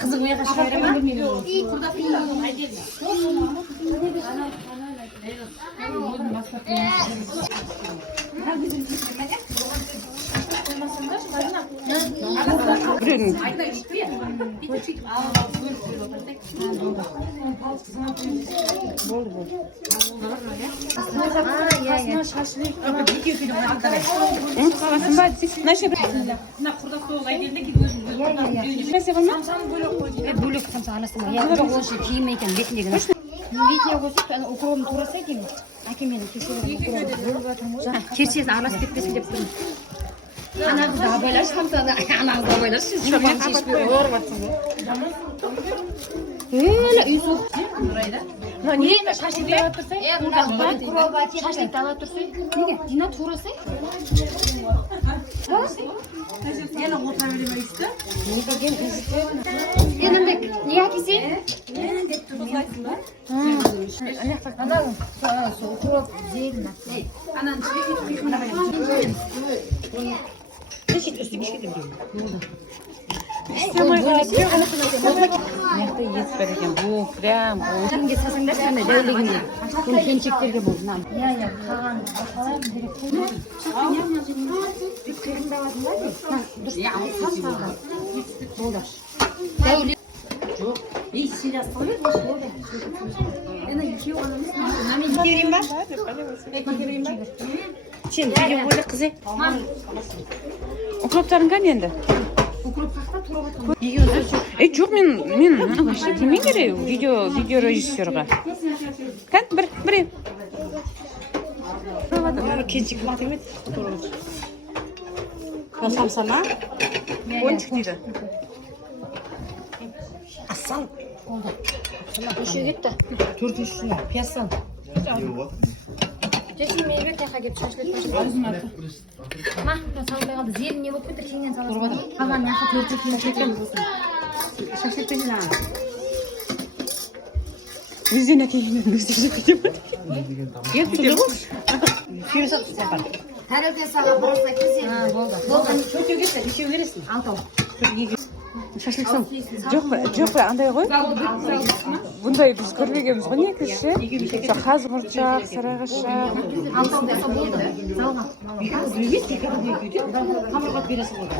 Kızım uya kaç verim ha? Burada бөлек қанша анасына я осы киім екен бетіндегі видео көрсетті ана укромын тураса екен әкем мені керсесі араласып кетпесін деп тұрмын анаңызды абайлашы қамсаны анаңызды абайлашы шапанын шешпей орып жатсың үй суық не шашыңды ала тұрсай шашыңды ала тұрсай неге дина турасай yana orta verilmeyse. Yanımdaki niye kisi? Anam, soğuk değil mi? Anam, Neşit üstü bir şey de biliyorum. Nerede yetmeyeceğim bu krem bu. Şimdi sesinde sen de devleginde. Bunu kençeklerge buldun ha. Ya kalan falan direkt koyma. Bir krem daha var mı? Dur. Ya Boldaş. Devli. Yok. Bir şey yapalım. Ana iki olanımız. Namin gireyim ben. Gireyim ben. Şimdi bir böyle kızı. Okropların kan endi. Жоқ мен вообще кіммен керек видео режиссерға кән бір кеншік мықты емес самсама ойыншық дейді ассал үшеу кетті төртіншісіне пияз сал Жесін мейбек таяққа кетіп шашылып Ма, салмай қалды. Зерін не болып кетті, кеңнен саласың. Қалған яқы төртіншісіне кеткен болсын. Шашылып кетеді ана. Өзден әкелінен өзден кетеді. Кетіп кетеді ғой. Күйе сатып сапар. Тәрілден саға болса келсең. Болды. Төртеу кетті, үшеу бересің. Алтау. Шашлык сам. Жоқ, андай ғой. Бұндай біз көрмегенбіз ғой негізі. Қазмұршақ, сарайғашақ. Алтау болса болды. Залға. Қамырғат бересің ғой.